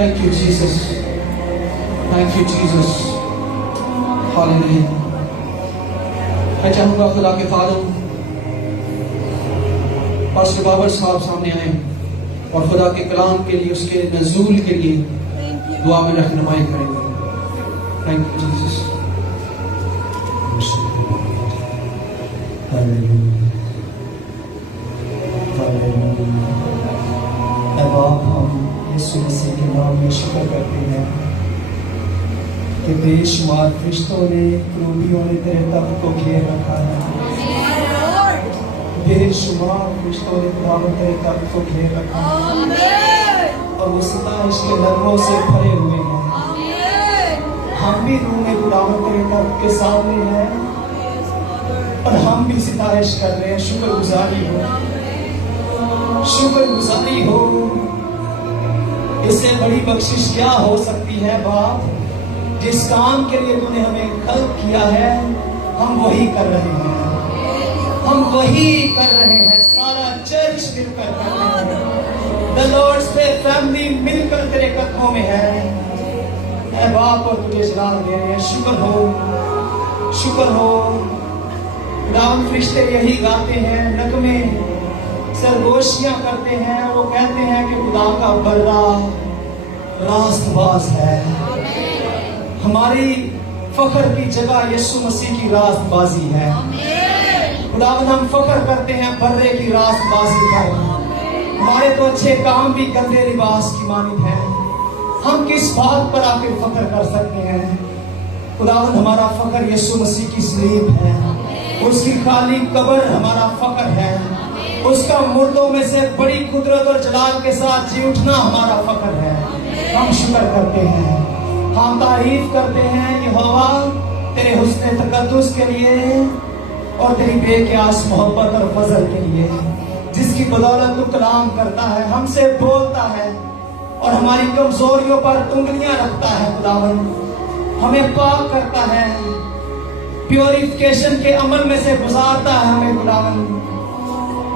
Thank you, Jesus. Thank you, Jesus. Hallelujah. میں چاہوں گا خدا کے خادم پاسٹر بابر صاحب سامنے آئیں اور خدا کے کلام کے لیے، اس کے نزول کے لیے دعا میں رہنمائی کریں گے. Thank you, Jesus. اے باپ، ہم یسوع مسیح کے نام میں شکر کرتے ہیں کہ بے شمار فرشتوں نے، کروبیوں نے تیرے تخت کو گھیر رکھا ہے. بے شمار فرشتوں نے خداوند تیرے تخت کو گھیر رکھا ہے اور وہ ستائش کے نغموں سے بھرے ہوئے ہیں. ہم بھی روح میں خداوند تیرے تخت کے سامنے ہیں اور ہم بھی ستائش کر رہے ہیں. شکر گزاری ہو، شکر گزاری ہو. اس سے بڑی بخشش کیا ہو سکتی ہے باپ؟ جس کام کے لیے تو نے ہمیں خلق کیا ہے ہم وہی کر رہے ہیں، ہم وہی کر رہے ہیں. سارا چرچ مل کر کر رہے ہیں. The Lord's Day فیملی مل کر تیرے قدموں میں ہے اے باپ، اور تجھے جلال دے رہے ہیں. شکر ہو، شکر ہو. خداوند فرشتے یہی گاتے ہیں، نغمے سرگوشیاں کرتے ہیں، وہ کہتے ہیں کہ خدا کا بندہ راست باز ہے. ہماری فخر کی جگہ یسوع مسیح کی راست بازی ہے. خداوند ہم فخر کرتے ہیں برے کی راست بازی پر. ہمارے تو اچھے کام بھی گندے لباس کی مانند ہیں. ہم کس بات پر آ کے فخر کر سکتے ہیں؟ خداوند ہمارا فخر یسوع مسیح کی صلیب ہے، اس کی خالی قبر ہمارا فخر ہے. اس کا مردوں میں سے بڑی قدرت اور جلال کے ساتھ جی اٹھنا ہمارا فخر ہے. ہم شکر کرتے ہیں، ہم تعریف کرتے ہیں یہوہ تیرے حسن تقدس کے لیے اور تیری بے قیاس محبت اور فضل کے لیے، جس کی بدولت تو کلام کرتا ہے، ہم سے بولتا ہے اور ہماری کمزوریوں پر انگلیاں رکھتا ہے. خداوند ہمیں پاک کرتا ہے، پیوریفیکیشن کے عمل میں سے گزارتا ہے ہمیں. خداوند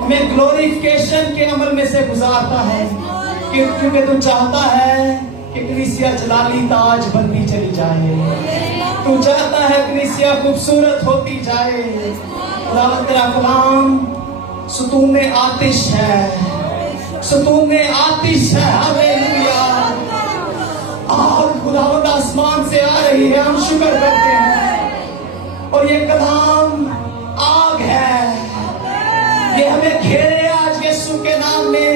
ہمیں گلوریفیکیشن کے عمل میں سے گزارتا ہے، کیونکہ تو چاہتا ہے کہ کلیسیا جلالی تاج بنتی چلی جائے. تو چاہتا ہے کلیسیا خوبصورت ہوتی جائے. خداوند تیرا کلام ستون آتش ہے، ستون آتش ہے. ہاللیلویا. آگ خداوند آسمان سے آ رہی ہے، ہم شکر کرتے ہیں. اور یہ کلام آگ ہے، یہ ہمیں گھیرے آج یسوع کے نام میں.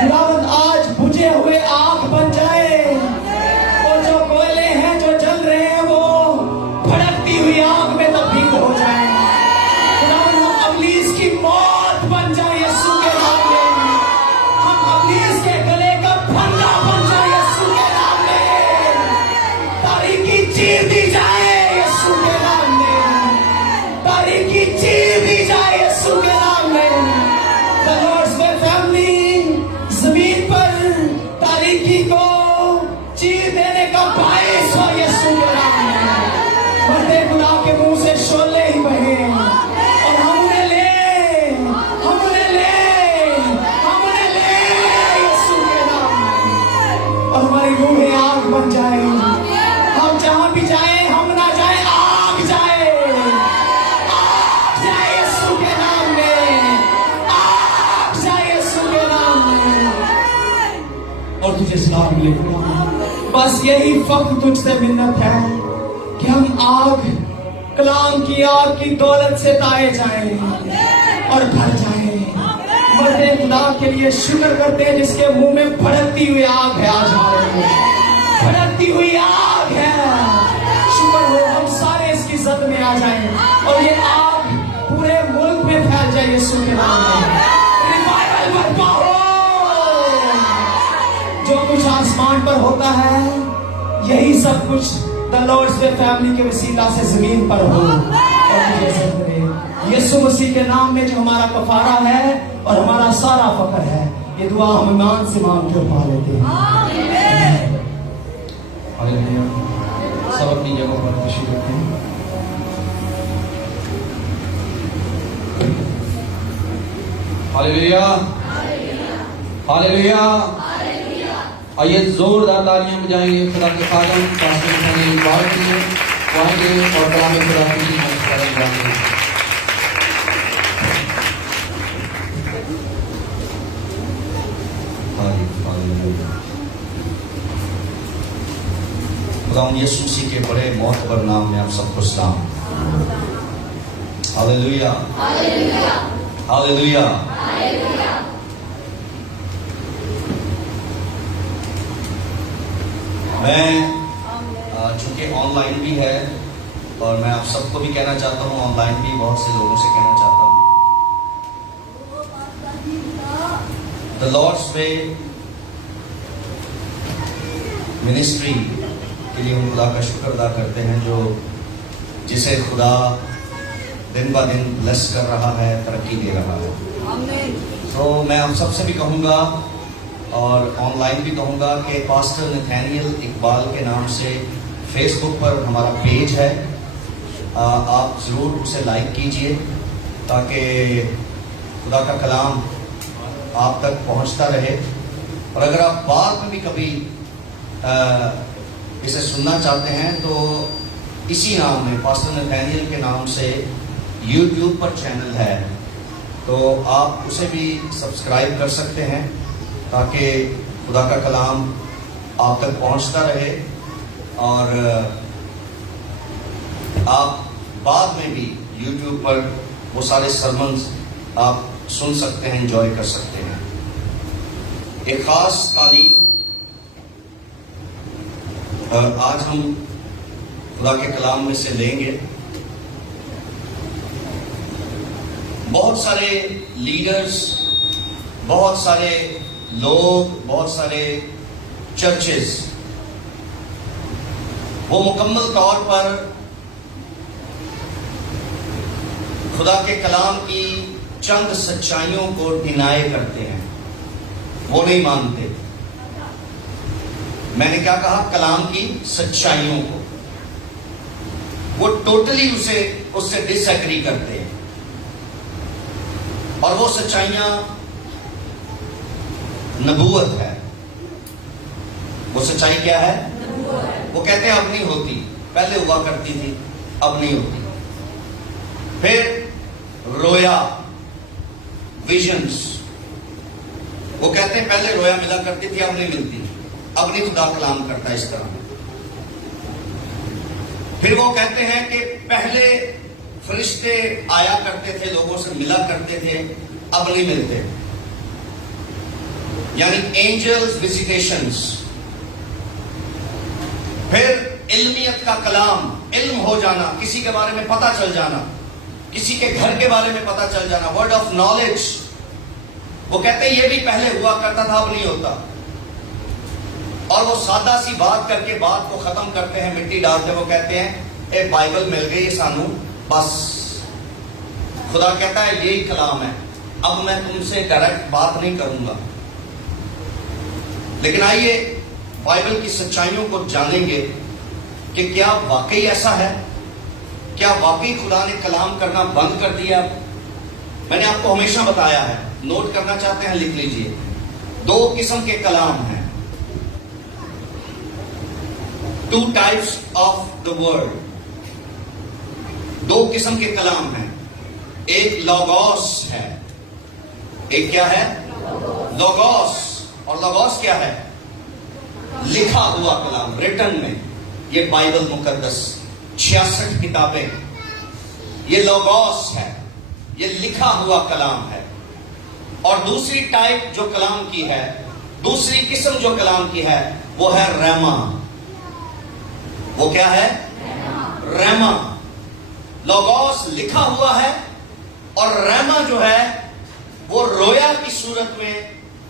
خداوند آج بجھے ہوئے آگ بن جائے، اور جو کوئلے ہیں جو جل رہے ہیں وہ بھڑکتی ہوئی آگ میں تبدیل ہو جائیں. خداوند ہم ابلیس کی موت بن جائے یسوع کے نام میں. ہم ابلیس کے گلے کا پھندا بن جائے یسوع کے نام میں. تاریکی چیر دی جائے یسوع کے نام میں، تاریکی چیر دی جائے یسوع کے نام میں. The Lord's Day family زمین پر تاریکی کو چیر دینے کا باعث ہو یسوع کے نام میں. مردے خدا کے منہ سے شعلے ہی بہے اور ہم انہیں لے، ہم انہیں لے، ہم انہیں لے یسوع کے نام میں. اور ہماری روحیں آگ بن جائیں. ہم جہاں بھی جائیں ہم نہ جائیں، آگ جائے، آگ جائے یسوع کے نام میں، آگ جائے یسوع کے نام میں. اور تجھے سلام ملے. بس یہی فخر تجھ سے منت ہے کہ ہم آگ، کلام کی آگ کی دولت سے تائے جائیں اور بھر جائیں. مرد خدا کے لیے شکر کرتے ہیں جس کے منہ میں بھڑکتی ہوئی آگ ہے. آج ہمارے بھڑکتی ہوئی آگ ہے. شکر ہو ہم سارے اس کی زد میں آ جائیں اور یہ آگ پورے ملک میں پھیل جائے یسوع کے نام میں. ریوائول برپا ہو. جو کچھ آسمان پر ہوتا ہے یہی سب کچھ The Lord's Day فیملی کے وسیلہ سے زمین پر ہو اور تجھے عزت کرے. یسوع مسیح کے نام میں جو ہمارا کفارہ ہے اور ہمارا سارا فخر ہے، یہ دعا ہم ایمان سے مانگ کے پا لیتے ہیں. ہاللیلویا. سب اپنی جگہ پر تشریف رکھتے ہیں. ہاللیلویا، ہاللیلویا. آئیے زوردار تالیاں بجائیں گے خدا کے خادم پاسٹر نتھانیل اقبال کے لیے، وہ آئیں گے اور کلام خدا کی مشورہ کریں گے۔ خداوند یسوع مسیح کے بڑے معتبر نام میں آپ سب کو سلام۔ ہاللیلویا، ہاللیلویا۔ میں چونکہ آن لائن بھی ہے اور میں آپ سب کو بھی کہنا چاہتا ہوں، آن لائن بھی بہت سے لوگوں سے کہنا چاہتا ہوں، The Lord's Way منسٹری کے لیے ہم خدا کا شکر ادا کرتے ہیں، جسے خدا دن با دن بلیس کر رہا ہے، ترقی دے رہا ہے۔ تو میں آپ سب سے بھی کہوں گا اور آن لائن بھی کہوں گا کہ پاسٹر نتھانیل اقبال کے نام سے فیس بک پر ہمارا پیج ہے، آپ ضرور اسے لائک کیجئے تاکہ خدا کا کلام آپ تک پہنچتا رہے، اور اگر آپ بعد میں بھی کبھی اسے سننا چاہتے ہیں تو اسی نام میں پاسٹر نتھانیل کے نام سے یوٹیوب پر چینل ہے، تو آپ اسے بھی سبسکرائب کر سکتے ہیں تاکہ خدا کا کلام آپ تک پہنچتا رہے، اور آپ بعد میں بھی یوٹیوب پر وہ سارے سرمنز آپ سن سکتے ہیں، انجوائے کر سکتے ہیں۔ ایک خاص تعلیم آج ہم خدا کے کلام میں سے لیں گے۔ بہت سارے لیڈرز، بہت سارے لوگ، بہت سارے چرچز وہ مکمل طور پر خدا کے کلام کی چند سچائیوں کو ڈینائی کرتے ہیں، وہ نہیں مانتے۔ میں نے کیا کہا؟ کلام کی سچائیوں کو، وہ ٹوٹلی اس سے ڈس ایگری کرتے ہیں، اور وہ سچائیاں نبوت ہے۔ وہ سچائی کیا ہے؟ وہ کہتے ہیں اب نہیں ہوتی، پہلے ہوا کرتی تھی، اب نہیں ہوتی۔ پھر رویا، ویژنز، وہ کہتے ہیں پہلے رویا ملا کرتی تھی، اب نہیں ملتی، اب نہیں خدا کلام کرتا اس طرح۔ پھر وہ کہتے ہیں کہ پہلے فرشتے آیا کرتے تھے، لوگوں سے ملا کرتے تھے، اب نہیں ملتے، یعنی اینجلز وزیٹیشنز۔ پھر علمیت کا کلام، علم ہو جانا، کسی کے بارے میں پتہ چل جانا، کسی کے گھر کے بارے میں پتہ چل جانا، ورڈ آف نالج۔ وہ کہتے ہیں یہ بھی پہلے ہوا کرتا تھا، اب نہیں ہوتا، اور وہ سادہ سی بات کر کے بات کو ختم کرتے ہیں، مٹی ڈالتے۔ وہ کہتے ہیں اے بائبل مل گئی سانو، بس۔ خدا کہتا ہے یہی کلام ہے، اب میں تم سے ڈائریکٹ بات نہیں کروں گا۔ لیکن آئیے بائبل کی سچائیوں کو جانیں گے کہ کیا واقعی ایسا ہے؟ کیا واقعی خدا نے کلام کرنا بند کر دیا؟ میں نے آپ کو ہمیشہ بتایا ہے، نوٹ کرنا چاہتے ہیں لکھ لیجئے، دو قسم کے کلام ہیں، two types of the word, دو قسم کے کلام ہیں۔ ایک لوگوس ہے، ایک کیا ہے؟ لوگوس۔ اور لوگوس کیا ہے؟ لکھا ہوا کلام، ریٹن میں۔ یہ بائبل مقدس 66 کتابیں، یہ لوگوس ہے، یہ لکھا ہوا کلام ہے۔ اور دوسری ٹائپ جو کلام کی ہے، دوسری قسم جو کلام کی ہے، وہ ہے ریما۔ وہ کیا ہے؟ ریما۔ لوگوس لکھا ہوا ہے، اور ریما جو ہے وہ رویا کی صورت میں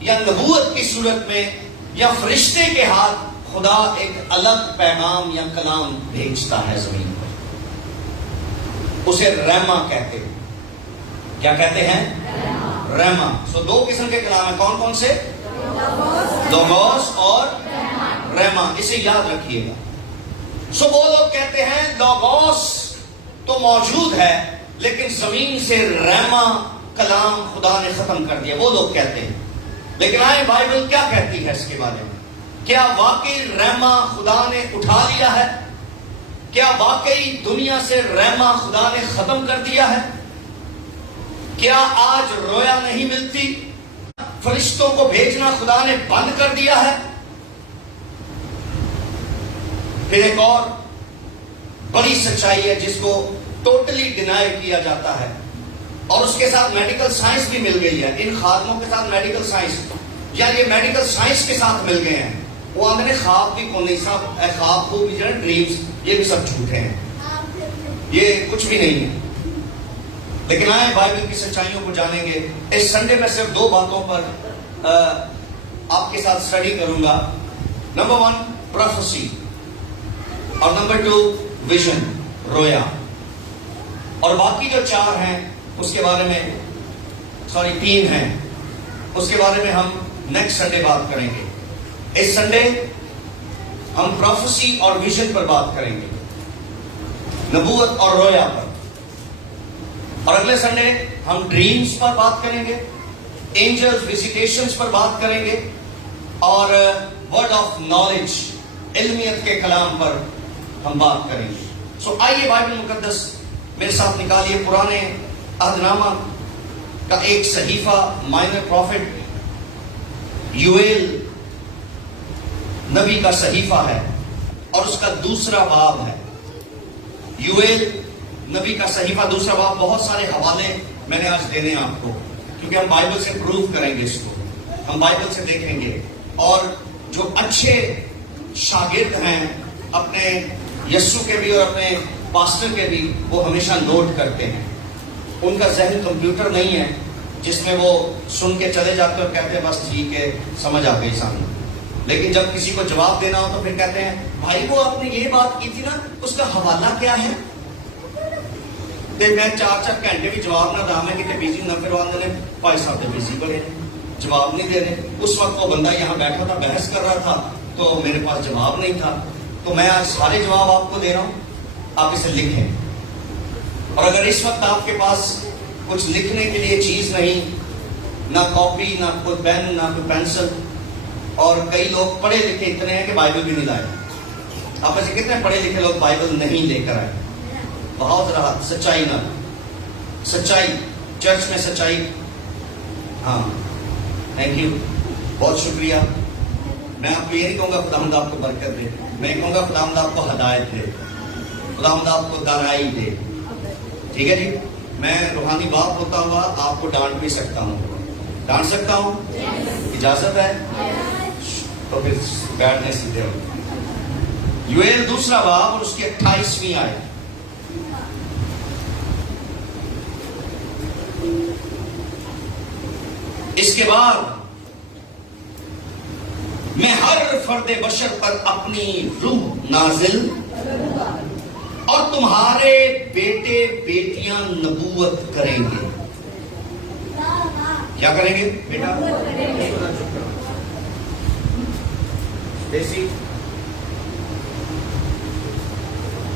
یا نبوت کی صورت میں یا فرشتے کے ہاتھ خدا ایک الگ پیغام یا کلام بھیجتا ہے زمین پر، اسے ریما کہتے ہیں۔ کیا کہتے ہیں؟ ریما۔ سو دو قسم کے کلام ہیں، کون کون سے؟ لوگوس اور ریما، اسے یاد رکھیے گا۔ سو وہ لوگ کہتے ہیں لوگوس تو موجود ہے، لیکن زمین سے ریما کلام خدا نے ختم کر دیا، وہ لوگ کہتے ہیں۔ لیکن آئے بائبل کیا کہتی ہے اس کے بارے میں؟ کیا واقعی رحمہ خدا نے اٹھا لیا ہے؟ کیا واقعی دنیا سے رحمہ خدا نے ختم کر دیا ہے؟ کیا آج رویا نہیں ملتی؟ فرشتوں کو بھیجنا خدا نے بند کر دیا ہے؟ پھر ایک اور بڑی سچائی ہے جس کو ٹوٹلی ڈینائی کیا جاتا ہے، اور اس کے ساتھ میڈیکل سائنس بھی مل گئی ہے. ان خادموں کے ساتھ میڈیکل سائنس، یا یہ میڈیکل سائنس کے ساتھ مل گئے ہیں. وہ آدھے نے خواب بھی کون نہیں صاحب، خواب کو بھی جو ہے ڈریمز، یہ بھی سب جھوٹے ہیں، یہ کچھ بھی نہیں ہے. لیکن آئے بائبل کی سچائیوں کو جانیں گے. اس سنڈے میں صرف 2 باتوں پر آپ کے ساتھ اسٹڈی کروں گا. نمبر 1 پروفیسی، اور نمبر 2 ویژن، رویا. اور باقی جو 4 ہیں اس کے بارے میں 3 ہیں، اس کے بارے میں ہم نیکسٹ سنڈے بات کریں گے. اس سنڈے ہم پروفیسی اور ویژن پر بات کریں گے، نبوت اور رویا پر. اور اگلے سنڈے ہم ڈریمز پر بات کریں گے، اینجلز وزیٹیشنز پر بات کریں گے، اور ورڈ آف نالج، علمیت کے کلام پر ہم بات کریں گے. سو آئیے بائبل مقدس میرے ساتھ نکالیے. پرانے عہد نامہ کا ایک صحیفہ، مائنر پروفٹ یوئیل نبی کا صحیفہ ہے، اور اس کا دوسرا باب ہے. یوئیل نبی کا صحیفہ دوسرا باب. بہت سارے حوالے میں نے آج دینے ہیں آپ کو، کیونکہ ہم بائبل سے پروف کریں گے اس کو، ہم بائبل سے دیکھیں گے. اور جو اچھے شاگرد ہیں اپنے یسوع کے بھی اور اپنے پاسٹر کے بھی، وہ ہمیشہ نوٹ کرتے ہیں. ان کا ذہن کمپیوٹر نہیں ہے جس میں وہ سن کے چلے جاتے اور کہتے ہیں بس ٹھیک ہے سمجھ آ گئی سامنے. لیکن جب کسی کو جواب دینا ہو تو پھر کہتے ہیں بھائی وہ آپ نے یہ بات کی تھی نا، اس کا حوالہ کیا ہے؟ میں 4 گھنٹے بھی جواب نہ دا، میں کتنے بزی نہ، پھر آدھے بھائی صاحب بزی بڑے جواب نہیں دے رہے. اس وقت وہ بندہ یہاں بیٹھا تھا، بحث کر رہا تھا، تو میرے پاس جواب نہیں تھا. تو میں آج سارے جواب آپ کو دے رہا ہوں، آپ اسے لکھیں. اور اگر اس وقت آپ کے پاس کچھ لکھنے کے لیے چیز نہیں، نہ کاپی، نہ کوئی پین، نہ کوئی پینسل، اور کئی لوگ پڑھے لکھے اتنے ہیں کہ بائبل بھی نہیں لائے. آپ ایسے کتنے پڑھے لکھے لوگ بائبل نہیں لے کر آئے؟ بہت راحت. سچائی نہ، سچائی چرچ میں سچائی. ہاں تھینک یو، بہت شکریہ. میں آپ کو یہ نہیں کہوں گا خداوند آپ کو برکت دے، میں کہوں گا خداوند آپ کو ہدایت دے، خداوند آپ کو دانائی دے. ٹھیک ہے جی. میں روحانی باپ ہوتا ہوا آپ کو ڈانٹ بھی سکتا ہوں، ڈانٹ سکتا ہوں، اجازت ہے؟ تو پھر بیٹھنے سیدھے ہو. یوئیل دوسرا باب اور اس کی 28ویں آیت. اس کے بعد میں ہر فرد بشر پر اپنی روح نازل اور تمہارے بیٹے بیٹیاں نبوت کریں گے. کیا کریں گے بیٹا؟ دیسی.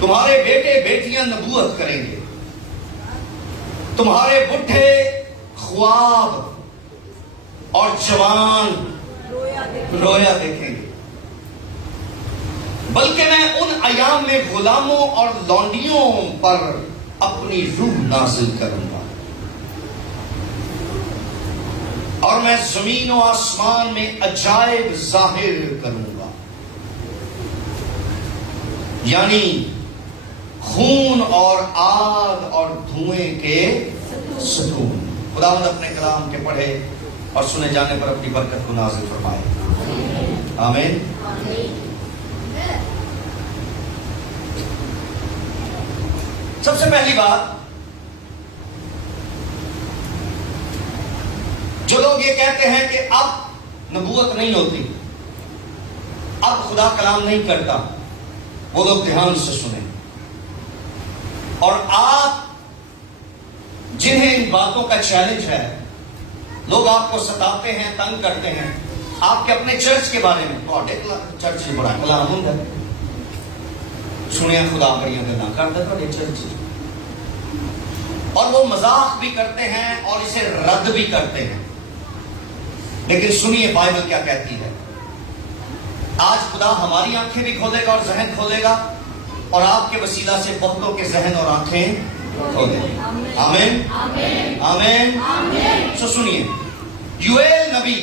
تمہارے بیٹے بیٹیاں نبوت کریں گے، تمہارے بڈھے خواب اور جوان رویا دیکھیں گے. بلکہ میں ان ایام میں غلاموں اور لونڈیوں پر اپنی روح نازل کروں گا، اور میں زمین و آسمان میں عجائب ظاہر کروں گا. یعنی خون اور آگ اور دھوئیں کے ستون. خداوند اپنے کلام کے پڑھے اور سنے جانے پر اپنی برکت کو نازل فرمائے. آمین. سب سے پہلی بات، جو لوگ یہ کہتے ہیں کہ اب نبوت نہیں ہوتی، اب خدا کلام نہیں کرتا، وہ لوگ دھیان سے سنیں. اور آپ جنہیں ان باتوں کا چیلنج ہے، لوگ آپ کو ستاتے ہیں، تنگ کرتے ہیں آپ کے اپنے چرچ کے بارے میں. چرچ بڑا کلام ہوں گا، سنیا خدا بڑی گلا کرتا چرچ. اور وہ مذاق بھی کرتے ہیں اور اسے رد بھی کرتے ہیں. لیکن سنیے بائبل کیا کہتی ہے. آج خدا ہماری آنکھیں بھی کھولے گا اور ذہن کھولے گا، اور آپ کے وسیلہ سے بہتوں کے ذہن اور آنکھیں کھولے گا۔ آمین آمین آمین۔ سو سنیے، یوئیل نبی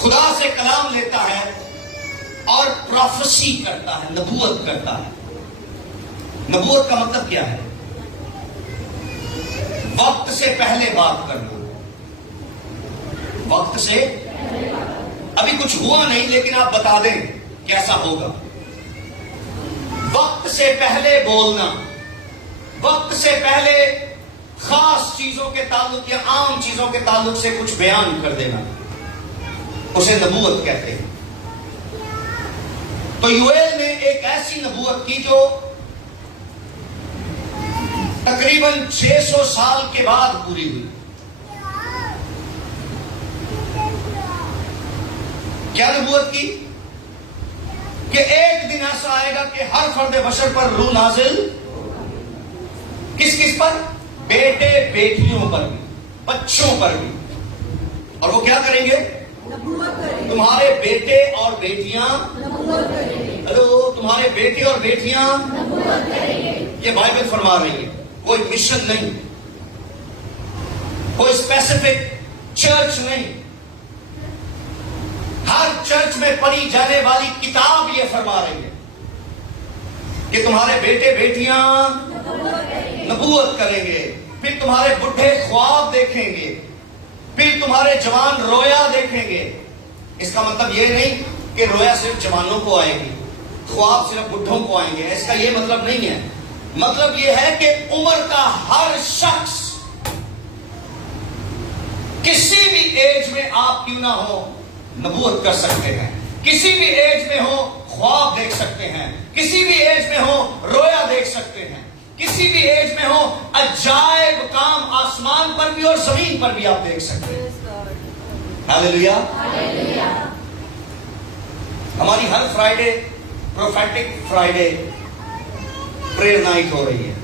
خدا سے کلام لیتا ہے اور پروفیسی کرتا ہے، نبوت کرتا ہے۔ نبوت کا مطلب کیا ہے؟ وقت سے پہلے بات کرنا۔ وقت سے ابھی کچھ ہوا نہیں لیکن آپ بتا دیں کیسا ہوگا۔ وقت سے پہلے بولنا، وقت سے پہلے خاص چیزوں کے تعلق یا عام چیزوں کے تعلق سے کچھ بیان کر دینا، اسے نبوت کہتے ہیں۔ تو یوئیل نے ایک ایسی نبوت کی جو تقریباً 600 سال کے بعد پوری ہوئی۔ کیا نبوت کی؟ کہ ایک دن ایسا آئے گا کہ ہر فرد بشر پر روح نازل، کس کس پر؟ بیٹے بیٹیوں پر بھی، بچوں پر بھی۔ اور وہ کیا کریں گے؟ تمہارے بیٹے اور بیٹیاں، ہلو، تمہارے بیٹے اور بیٹیاں، یہ بائبل فرما رہی ہے، کوئی مشن نہیں، کوئی اسپیسیفک چرچ نہیں، ہر چرچ میں پڑھی جانے والی کتاب یہ فرما رہی ہے کہ تمہارے بیٹے بیٹیاں نبوت کریں گے، پھر تمہارے بڈھے خواب دیکھیں گے، پھر تمہارے جوان رویا دیکھیں گے۔ اس کا مطلب یہ نہیں کہ رویا صرف جوانوں کو آئے گی، خواب صرف بڈھوں کو آئیں گے، اس کا یہ مطلب نہیں ہے۔ مطلب یہ ہے کہ عمر کا ہر شخص، کسی بھی ایج میں آپ کیوں نہ ہو، نبوت کر سکتے ہیں۔ کسی بھی ایج میں ہو خواب دیکھ سکتے ہیں، کسی بھی ایج میں ہو رویا دیکھ سکتے ہیں، کسی بھی ایج میں ہو عجائب کام آسمان پر بھی اور زمین پر بھی آپ دیکھ سکتے ہیں۔ ہاللیلویا۔ ہماری ہر Friday prophetic Friday prayer night ہو رہی ہے،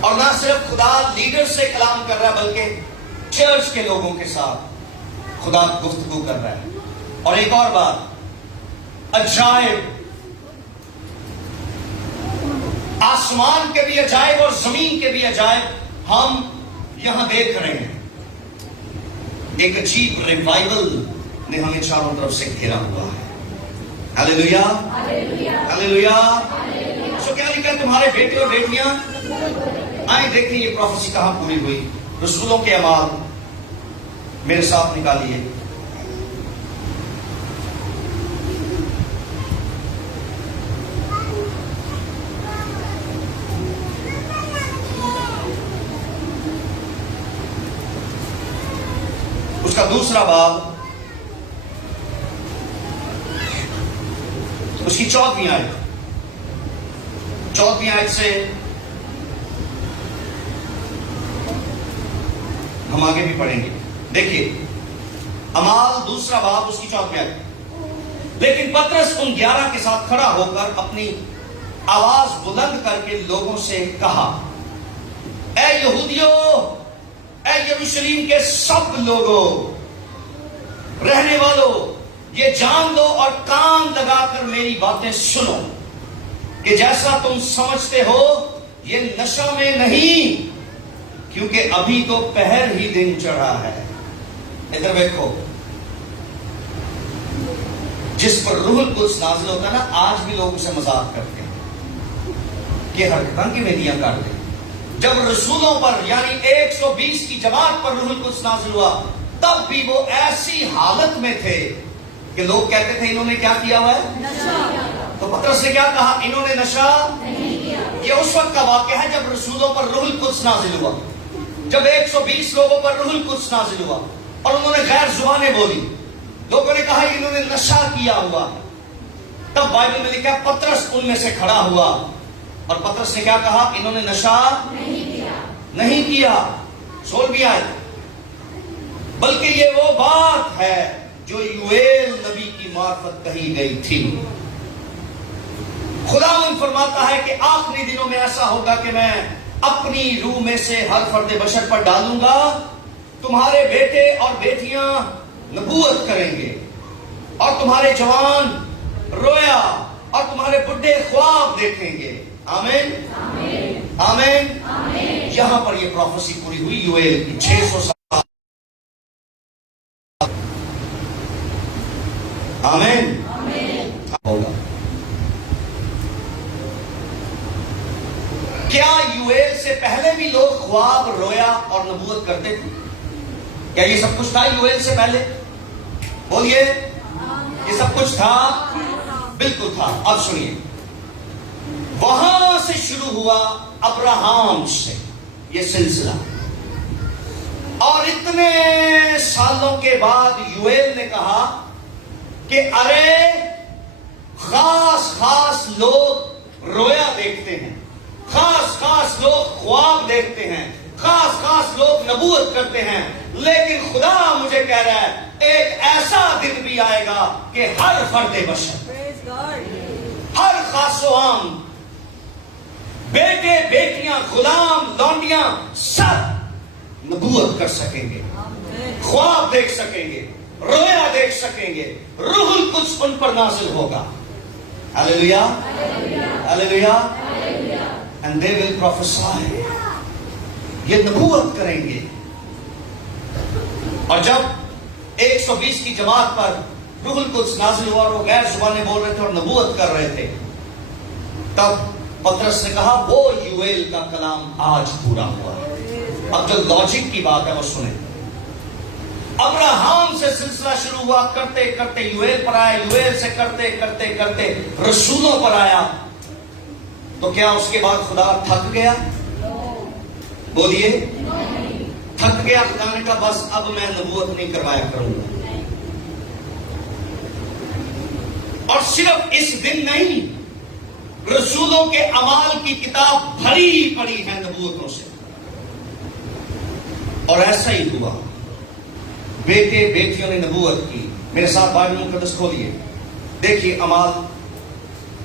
اور نہ صرف خدا لیڈر سے کلام کر رہا ہے بلکہ چرچ کے لوگوں کے ساتھ خدا گفتگو کر رہا ہے۔ اور ایک اور بات، عجائب، آسمان کے بھی عجائب اور زمین کے بھی عجائب ہم یہاں دیکھ رہے ہیں۔ ایک عجیب ریوائول نے ہمیں چاروں طرف سے گھیرا ہوا ہے۔ ہاللیلویا ہاللیلویا۔ سو کیا لکھا ہے؟ تمہارے بیٹے اور بیٹیاں آئیں دیکھیں یہ پروفیسی کہاں پوری ہوئی۔ رسولوں کے اعمال میرے ساتھ نکالیے۔ اس کا دوسرا باب، اس کی 14ویں آیت، 14ویں آیت سے ہم آگے بھی پڑھیں گے۔ دیکھیے اعمال دوسرا باب، اس کی 14ویں آیت۔ لیکن پطرس ان 11 کے ساتھ کھڑا ہو کر اپنی آواز بلند کر کے لوگوں سے کہا، اے یہودیوں، اے یروشلیم کے سب لوگوں، رہنے والوں، یہ جان لو اور کان لگا کر میری باتیں سنو کہ جیسا تم سمجھتے ہو یہ نشہ میں نہیں، کیونکہ ابھی تو پہر ہی دن چڑھا ہے۔ ادھر دیکھو، جس پر روح القدس نازل ہوتا ہے نا، آج بھی لوگ اسے مذاق کرتے ہیں کہ حرکتاں کی میدیاں کاٹ دیں۔ جب رسولوں پر یعنی 120 کی جماعت پر روح القدس نازل ہوا، تب بھی وہ ایسی حالت میں تھے کہ لوگ کہتے تھے انہوں نے کیا کیا ہوا ہے؟ تو پطرس نے کیا کہا؟ انہوں نے نشہ نہیں کیا۔ یہ اس وقت کا واقعہ ہے جب رسولوں پر روح القدس نازل ہوا، جب 120 لوگوں پر روح القدس نازل ہوا اور انہوں نے غیر زبانیں بولی، لوگوں نے کہا انہوں نے نشہ کیا ہوا۔ تب بائبل میں لکھا ہے پطرس ان میں سے کھڑا ہوا اور پطرس نے کیا کہا؟ انہوں نے نشہ نہیں کیا۔ 16ویں آیت، بلکہ یہ وہ بات ہے جو یوئیل نبی کی معرفت کہی گئی تھی۔ خداوند فرماتا ہے کہ آخری دنوں میں ایسا ہوگا کہ میں اپنی روح میں سے ہر فرد بشر پر ڈالوں گا تمہارے بیٹے اور بیٹیاں نبوت کریں گے اور تمہارے جوان رویا اور تمہارے بڈھے خواب دیکھیں گے. آمین آمین. یہاں پر یہ پروفیسی پوری ہوئی یوئیل کی 600 سال. آمین ہوگا. کیا یوئیل سے پہلے بھی لوگ خواب رویا اور نبوت کرتے تھے؟ کیا یہ سب کچھ تھا یوئیل سے پہلے؟ بولیے یہ سب کچھ تھا؟ بالکل تھا. اب سنیے, وہاں سے شروع ہوا ابراہم سے یہ سلسلہ, اور اتنے سالوں کے بعد یوئیل نے کہا کہ ارے خاص لوگ رویا دیکھتے ہیں, خاص لوگ خواب دیکھتے ہیں, خاص لوگ نبوت کرتے ہیں, لیکن خدا مجھے کہہ رہا ہے ایک ایسا دن بھی آئے گا کہ ہر فرد بشر, ہر خاص و عام, بیٹے بیٹیاں غلام لونڈیاں سب نبوت کر سکیں گے, خواب دیکھ سکیں گے, رویا دیکھ سکیں گے. روح القدس ان پر نازل ہوگا. ہاللیلویا ہاللیلویا. And they will prophesy. یہ نبوت کریں گے. اور جب 120 کی جماعت پر روح القدس نازل ہوا اور وہ غیر زبانیں بول رہے تھے اور نبوت کر رہے تھے, تب پطرس نے کہا وہ یوئیل کا کلام آج پورا ہوا. اب جو لاجک کی بات ہے وہ سنیں. ابراہم سے سلسلہ شروع ہوا, کرتے کرتے یوئیل پر آیا, یوئیل سے کرتے کرتے رسولوں پر آیا. تو کیا اس کے بعد خدا تھک گیا؟ بولیے تھک گیا. خدا نے کہا بس اب میں نبوت نہیں کروایا کروں گا. اور صرف اس دن نہیں, رسولوں کے اعمال کی کتاب بھری پڑی ہے نبوتوں سے. اور ایسا ہی ہوا, بیٹے بیٹیوں نے نبوت کی. میرے ساتھ بائبل مقدس کھولیے, دیکھیے اعمال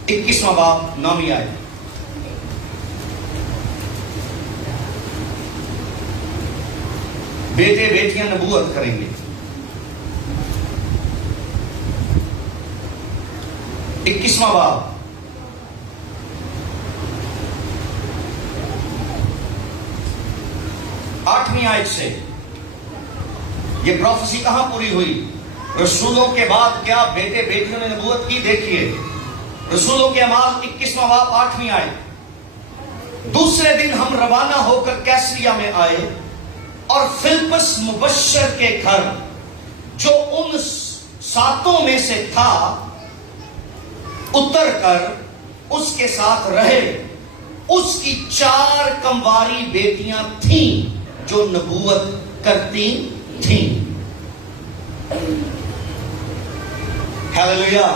21واں باب 9ویں آیت. بیٹے بیٹیاں نبوت کریں گے. 21واں باب 8ویں آیت سے یہ پروفیسی کہاں پوری ہوئی؟ رسولوں کے بعد کیا بیٹے بیٹیوں نے نبوت کی؟ دیکھیے رسولوں کے اعمال 21واں باب 8ویں آیت. دوسرے دن ہم روانہ ہو کر کیسریا میں آئے اور فلپس مبشر کے گھر جو ان 7 میں سے تھا اتر کر اس کے ساتھ رہے. اس کی 4 کمواری بیٹیاں تھیں جو نبوت کرتی تھیں. ہاللیلویا.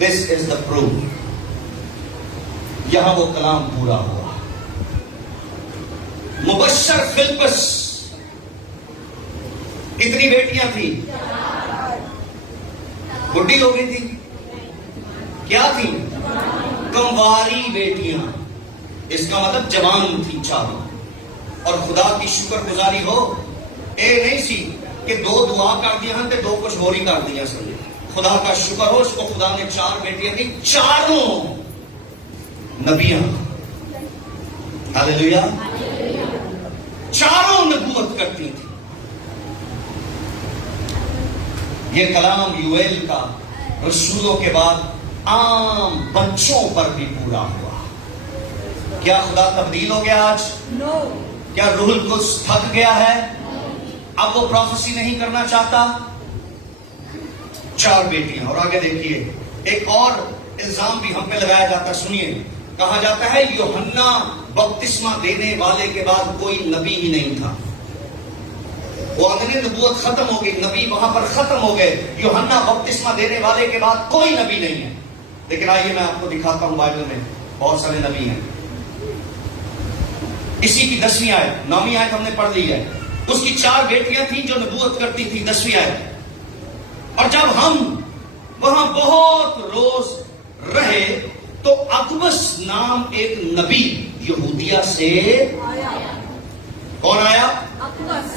This is the proof. یہاں وہ کلام پورا ہوا. مبشر فلپس کتنی بیٹیاں تھیں؟ بڈھی ہو گئی تھی. کیا تھی؟ کمواری بیٹیاں. اس کا مطلب جوان تھی چاروں. اور خدا کی شکر گزاری ہو, اے نہیں سی کہ 2 دعا کر دیا ہیں تے 2 کچھ اور ہی کر دیا سن. خدا کا شکر ہو, اس کو خدا نے 4 بیٹیاں تھی, چاروں نبیاں. ہاللیلویا. چاروں نبوت کرتی تھی. یہ کلام یوئیل کا رسولوں کے بعد عام بچوں پر بھی پورا ہوا. کیا خدا تبدیل ہو گیا آج؟ نو. کیا روح القدس تھک گیا ہے؟ اب وہ پروفیسی نہیں کرنا چاہتا. 4 بیٹیاں. اور آگے دیکھیے ایک اور الزام بھی ہم پہ لگایا جاتا. سنیے, کہا جاتا ہے یوحنا بپتسمہ دینے والے کے بعد کوئی نبی ہی نہیں تھا. وہ آدمی نبوت ختم ہو گئی, نبی وہاں پر ختم ہو گئے. یوحنا بپتسمہ دینے والے کے بعد کوئی نبی نہیں ہے. لیکن آئیے میں آپ کو دکھاتا ہوں, بائبل میں بہت سارے نبی ہیں. اسی کی 10ویں آیت, 9ویں آیت ہم نے پڑھ لی ہے. اس کی 4 بیٹیاں تھیں جو نبوت کرتی تھی. 10ویں آیت. اور جب ہم وہاں بہت روز رہے تو اکبس نام ایک نبی یہودیہ سے آیا. کون آیا؟ اکبس.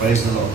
Praise the Lord.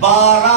12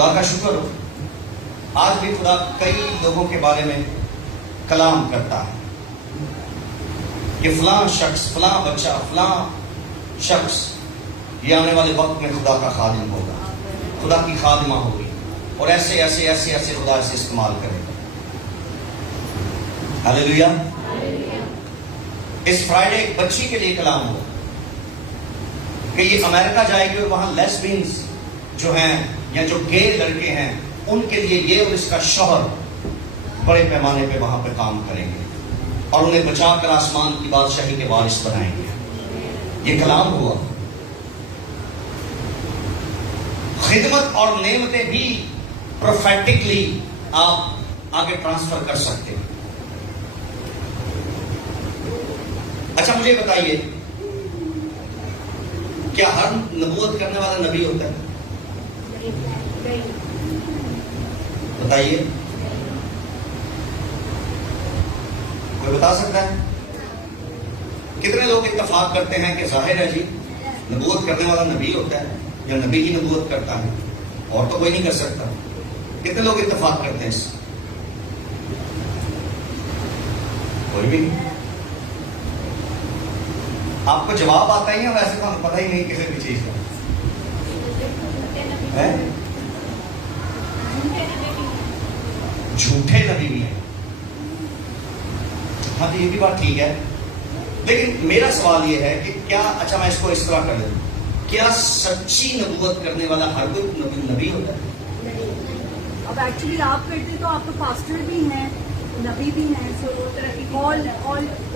خدا کا شکر ہو آج بھی خدا کئی لوگوں کے بارے میں کلام کرتا ہے کہ فلاں شخص، فلاں بچہ، فلاں شخص یہ آنے والے وقت میں خدا کا خادم ہوگا، خدا کی خادمہ ہوگی، اور ایسے ایسے ایسے ایسے خدا اسے استعمال کرے گا۔ ہاللیلویا۔ اس فرائیڈے ایک بچی کے لیے کلام ہوا کہ یہ امریکہ جائے گی اور وہاں لیسبینز جو ہیں یا جو گے لڑکے ہیں ان کے لیے یہ اور اس کا شوہر بڑے پیمانے پہ وہاں پہ کام کریں گے اور انہیں بچا کر آسمان کی بادشاہی کے وارث بنائیں گے۔ یہ کلام ہوا۔ خدمت اور نعمتیں بھی پروفیٹکلی آپ آگے ٹرانسفر کر سکتے ہیں۔ اچھا مجھے بتائیے، کیا ہر نبوت کرنے والا نبی ہوتا ہے؟ بتائیے، کوئی بتا سکتا ہے؟ کتنے لوگ اتفاق کرتے ہیں کہ ظاہر ہے جی نبوت کرنے والا نبی ہوتا ہے یا نبی ہی نبوت کرتا ہے اور تو کوئی نہیں کر سکتا؟ کتنے لوگ اتفاق کرتے ہیں اس سے؟ کوئی بھی نہیں۔ آپ کو جواب آتا ہی ہے، ویسے تو ہمیں پتہ ہی نہیں کسی بھی چیز کا ہے۔ جھوٹے نبی بھی ہیں، ہاں تو یہ بھی بات ٹھیک ہے، لیکن میرا سوال یہ ہے کہ کیا، اچھا میں اس کو اس طرح کر دوں، کیا سچی نبوت کرنے والا ہر کوئی نبی ہوتا ہے؟ اب ایکچولی آپ کرتے تو آپ تو پاسٹر بھی ہیں، نبی بھی ہیں، سو آل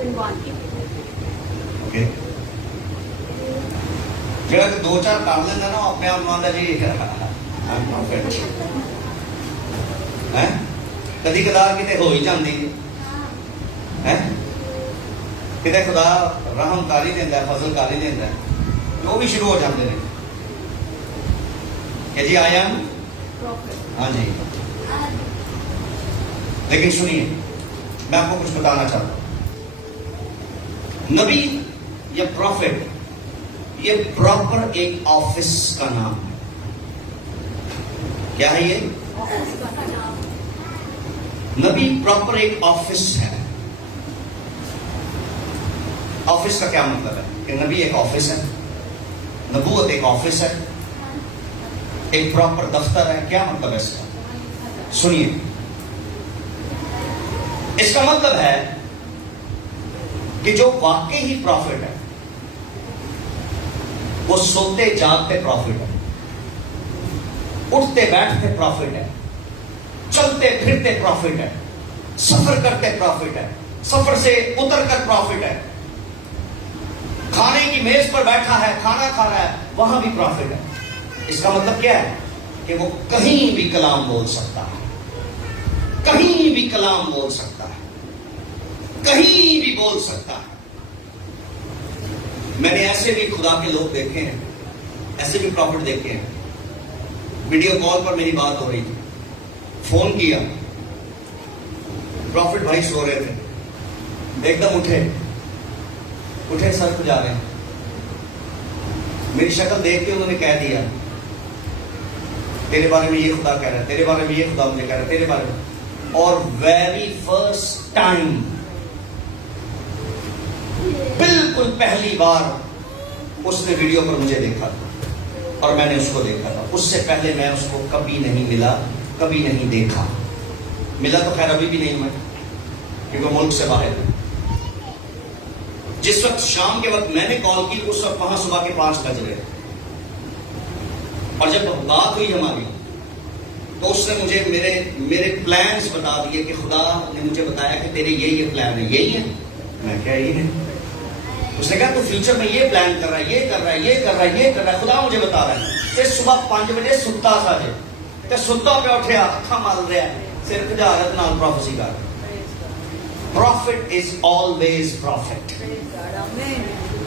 ان ون۔ جگہ تو دو چار کر لینا نا اپنے آپ مانتا جی کدی کدار کتے ہو ہی جاندی ہے، کتے خدا رحم کاری دینا ہے، فضل کاری دینا ہے، وہ بھی شروع ہو جاتے ہیں کہ جی آیا ہاں جی۔ لیکن سنیے، میں آپ کو کچھ بتانا چاہتا ہوں، نبی یا پروفٹ یہ پراپر ایک آفس کا نام ہے۔ کیا ہے یہ؟ نبی پراپر ایک آفس ہے۔ آفس کا کیا مطلب ہے؟ کہ نبی ایک آفس ہے، نبوت ایک آفس ہے، ایک پراپر دفتر ہے۔ کیا مطلب ہے اس کا؟ سنیے، اس کا مطلب ہے کہ جو واقعی ہی پروفٹ ہے وہ سوتے جاگتے پروفٹ ہے، اٹھتے بیٹھتے پروفٹ ہے، چلتے پھرتے پروفٹ ہے، سفر کرتے پروفٹ ہے، سفر سے اتر کر پروفٹ ہے، کھانے کی میز پر بیٹھا ہے، کھانا کھا رہا ہے، وہاں بھی پروفٹ ہے۔ اس کا مطلب کیا ہے؟ کہ وہ کہیں بھی کلام بول سکتا ہے، کہیں بھی کلام بول سکتا ہے، کہیں بھی بول سکتا ہے۔ میں نے ایسے بھی خدا کے لوگ دیکھے ہیں، ایسے بھی پروفٹ دیکھے ہیں، ویڈیو کال پر میری بات ہو رہی تھی، فون کیا، پروفٹ بھائی سو رہے تھے، ایک دم اٹھے سر کو جا رہے ہیں، میری شکل دیکھ کے انہوں نے کہہ دیا تیرے بارے میں یہ خدا کہہ رہا ہے، تیرے بارے میں یہ خدا مجھے کہہ رہا ہے، تیرے بارے میں۔ اور ویری فرسٹ ٹائم، بالکل پہلی بار اس نے ویڈیو پر مجھے دیکھا تھا اور میں نے اس کو دیکھا تھا۔ اس سے پہلے میں اس کو کبھی نہیں ملا، کبھی نہیں دیکھا۔ ملا تو خیر ابھی بھی نہیں میں، کیونکہ ملک سے باہر ہوں۔ جس وقت شام کے وقت میں نے کال کی اس وقت وہاں صبح کے 5 بج رہے، اور جب بات ہوئی ہماری تو اس نے مجھے میرے پلانز بتا دیے کہ خدا نے مجھے بتایا کہ تیرے یہ پلان ہے، یہی ہے۔ میں کیا یہی نہیں؟ اس نے کہا تو فیوچر میں یہ پلان کر رہا ہے، یہ کر رہا ہے، یہ کر رہا ہے، یہ کر رہا ہے، خدا مجھے بتا رہا ہے کہ صبح 5 بجے ستا تھا جی، تے ستا پہ اٹھیا، اکھاں مل رہا ہے، صرف جہارت نال پروفیسی کر۔ Profit is always profit.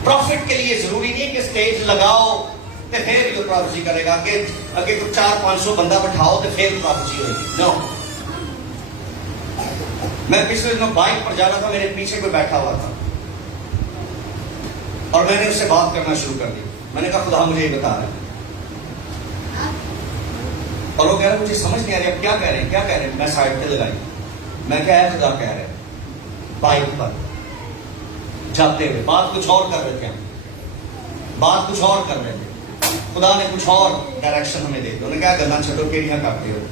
Profit کے لیے ضروری نہیں کہ اسٹیج لگاؤ تے پھر جو پروفیسی کرے گا، کہ اگے 400-500 بندہ بٹھاؤ تے پھر پروفیسی ہوئے گی۔ نو، میں پچھلے دنوں بائک پر جا رہا تھا، میرے پیچھے کوئی بیٹھا ہوا تھا اور میں نے اس سے بات کرنا شروع کر دی۔ میں نے کہا خدا مجھے یہ بتا رہا ہے، اور وہ کہہ رہے مجھے سمجھ نہیں آ رہی اب کیا کہہ رہے ہیں. میں سائڈ پہ لگائی, میں کہا ہے خدا کہہ رہے ہیں بائک پر جاتے ہوئے, بات کچھ اور کر رہے تھے ہم, بات کچھ اور کر رہے تھے, خدا نے کچھ اور ڈائریکشن ہمیں دے دی. انہوں نے کہا گلا چھوڑو کیڑیاں کرتے ہو,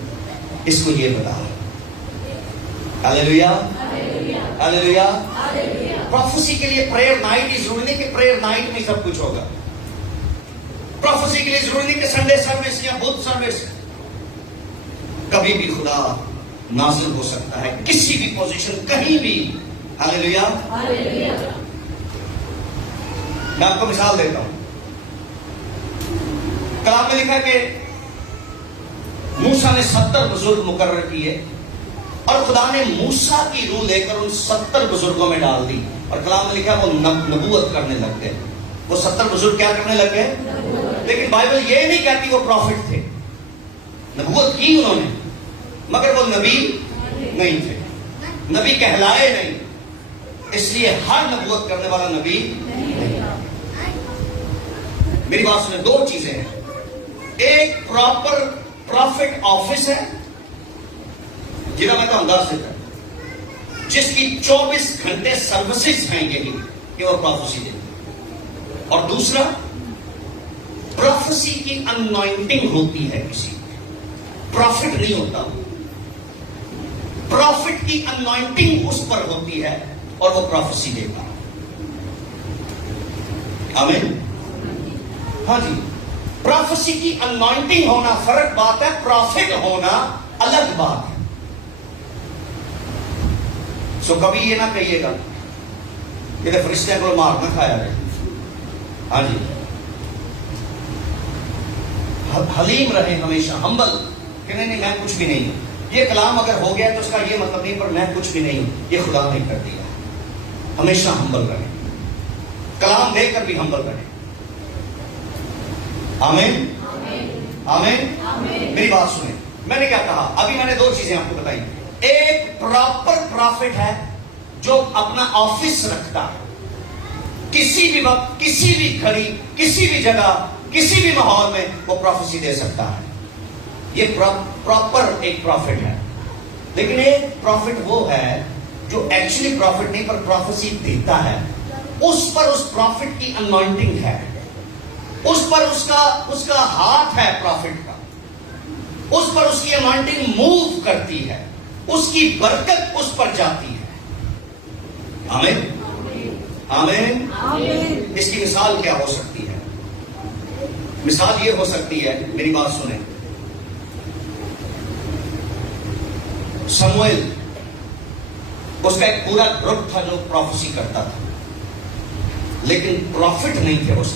اس کو یہ بتا. ہاللیلویا ہاللیلویا. پروفیسی کے لیے پریئر نائٹ ہی ضروری نہیں کہ پریئر نائٹ میں سب کچھ ہوگا. پروفیسی کے لیے ضروری نہیں کہ سنڈے سروس یا بدھ سروس, کبھی بھی خدا نازل ہو سکتا ہے کسی بھی پوزیشن کہیں بھی. ہاللیلویا. میں آپ کو مثال دیتا ہوں. کلام میں لکھا کہ موسیٰ نے 70 بزرگ مقرر کیے اور خدا نے موسیٰ کی روح لے کر ان 70 بزرگوں میں ڈال دی, اور کلام میں لکھا وہ نبوت کرنے لگ گئے. وہ 70 بزرگ کیا کرنے لگ گئے؟ لیکن بائبل یہ نہیں کہتی وہ پروفٹ تھے. نبوت کی انہوں نے, مگر وہ نبی نہیں تھے, نبی کہلائے نہیں. اس لیے ہر نبوت کرنے والا نبی نہیں. میری بات سنیں, 2 چیزیں ہیں. ایک پراپر پروفٹ آفس ہے جنہوں میں تو انداز سے ہے, جس کی 24 گھنٹے سروسز ہیں یہی کہ وہ پروفیسی دے. اور دوسرا پروفیسی کی انوائنٹنگ ہوتی ہے, کسی پروفٹ نہیں ہوتا, پروفٹ کی انوائنٹنگ اس پر ہوتی ہے اور وہ پروفیسی دیتا. آمین. ہاں جی, پروفیسی کی انوائنٹنگ ہونا فرق بات ہے, پروفٹ ہونا الگ بات ہے. سو کبھی یہ نہ کہیے گا کہ فرشتے کو مار نہ کھایا رہے. ہاں جی, حلیم رہے ہمیشہ, ہمبل, کہ نہیں میں کچھ بھی نہیں ہوں. یہ کلام اگر ہو گیا تو اس کا یہ مطلب نہیں پر میں کچھ بھی نہیں ہوں, یہ خدا نے کر دیا. ہمیشہ ہمبل رہے, کلام دے کر بھی ہمبل رہے. آمین آمین. میری بات سنیں, میں نے کیا کہا ابھی؟ میں نے 2 چیزیں آپ کو بتائی. ایک پراپر پروفٹ ہے جو اپنا آفس رکھتا ہے, کسی بھی وقت, کسی بھی گھڑی, کسی بھی جگہ, کسی بھی ماحول میں وہ پروفیسی دے سکتا ہے. یہ پراپر ایک پروفٹ ہے. لیکن ایک پروفٹ وہ ہے جو ایکچولی پروفٹ نہیں پر پروفیسی دیتا ہے. اس پر اس پروفٹ کی انوائنٹنگ ہے, اس پر اس کا ہاتھ ہے پروفٹ کا, اس پر اس کی انوائنٹنگ موو کرتی ہے, اس کی برکت اس پر جاتی ہے. آمین آمین. اس کی مثال کیا ہو سکتی ہے؟ مثال یہ ہو سکتی ہے, میری بات سنیں, سموئیل, اس کا ایک پورا گروپ تھا جو پروفیسی کرتا تھا, لیکن پروفٹ نہیں تھے. اس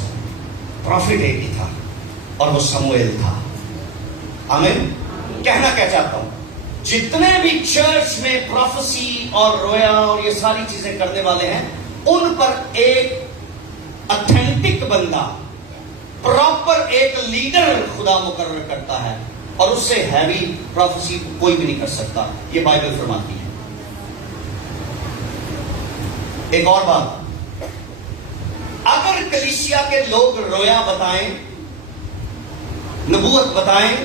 پروفٹ ایک ہی تھا اور وہ سموئیل تھا. آمین. کہنا کیا چاہتا ہوں, جتنے بھی چرچ میں پروفیسی اور رویا اور یہ ساری چیزیں کرنے والے ہیں, ان پر ایک اتھینٹک بندہ, پراپر ایک لیڈر خدا مقرر کرتا ہے, اور اس سے ہیوی پروفیسی کوئی بھی نہیں کر سکتا. یہ بائبل فرماتی ہے. ایک اور بات, اگر کلیسیا کے لوگ رویا بتائیں, نبوت بتائیں,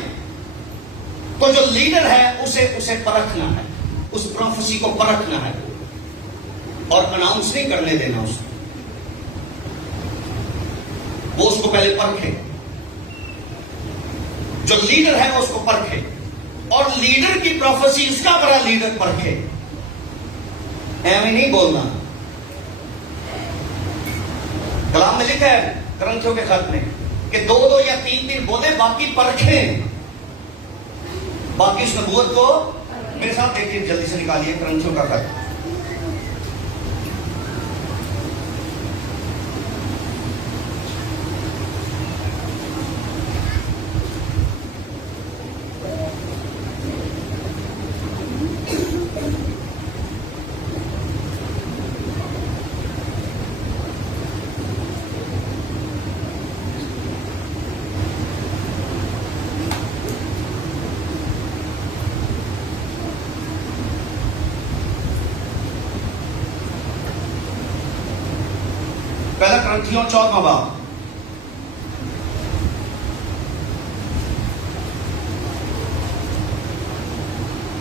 تو جو لیڈر ہے اسے پرکھنا ہے, اس پروفیسی کو پرکھنا ہے اور اناؤنس نہیں کرنے دینا اس کو. وہ اس کو پہلے پرکھے, جو لیڈر ہے وہ اس کو پرکھے, اور لیڈر کی پروفیسی اس کا بڑا لیڈر پرکھے. ایویں نہیں بولنا. کلام میں لکھا ہے کرنتھیوں کے خط میں کہ 2 یا 3 بولے, باقی پرکھیں, باقی اس نبوت کو. میرے ساتھ دیکھیے, جلدی سے نکالیے کرنتھیوں کا خط. پہلا کرنتھیوں 4واں باب.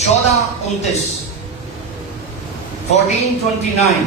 14-29 14:29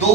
2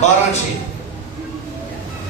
12:6,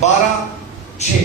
12:6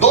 2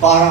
12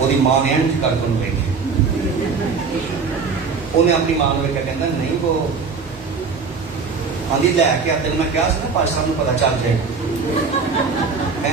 ਉਹਦੀ ਮਾਂ ਨੇ ਇੰਝ ਕਰ ਬਣ ਰਹੀ ਉਹਨੇ ਆਪਣੀ ਮਾਂ ਨੂੰ ਕਿਹਾ, ਕਹਿੰਦਾ ਨਹੀਂ ਉਹ ਆਂਦੀ ਲੈ ਕੇ ਆ, ਤੈਨੂੰ ਮੈਂ ਕਿਹਾ ਸੀ ਨਾ ਭਾਈ ਸਾਹਿਬ ਨੂੰ ਪਤਾ ਚੱਲ ਜਾਏ ਹੈ।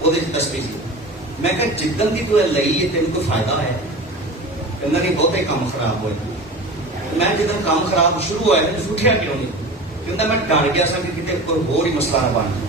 ਉਹਦੇ ਚ ਤਸਬੀਹ ਸੀ। ਮੈਂ ਕਿਹਾ ਜਿੱਦਣ ਦੀ ਤੂੰ ਇਹ ਲਈ ਹੈ ਤੈਨੂੰ ਕੋਈ ਫਾਇਦਾ ਹੈ? ਕਹਿੰਦਾ ਨਹੀਂ ਬਹੁਤੇ ਕੰਮ ਖਰਾਬ ਹੋਏ। ਮੈਂ ਜਦੋਂ ਕੰਮ ਖਰਾਬ ਸ਼ੁਰੂ ਹੋਇਆ ਤੇ ਉੱਠਿਆ ਕਿਉਂ ਨਹੀਂ? ਕਹਿੰਦਾ ਮੈਂ ਡਰ ਗਿਆ ਸਾਂ ਕਿ ਕਿਤੇ ਕੋਈ ਹੋਰ ਹੀ ਮਸਲਾ ਨਾ ਬਣ ਜਾਏ।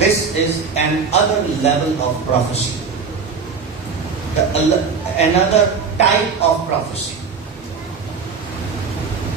This is another level of prophecy, another type of prophecy.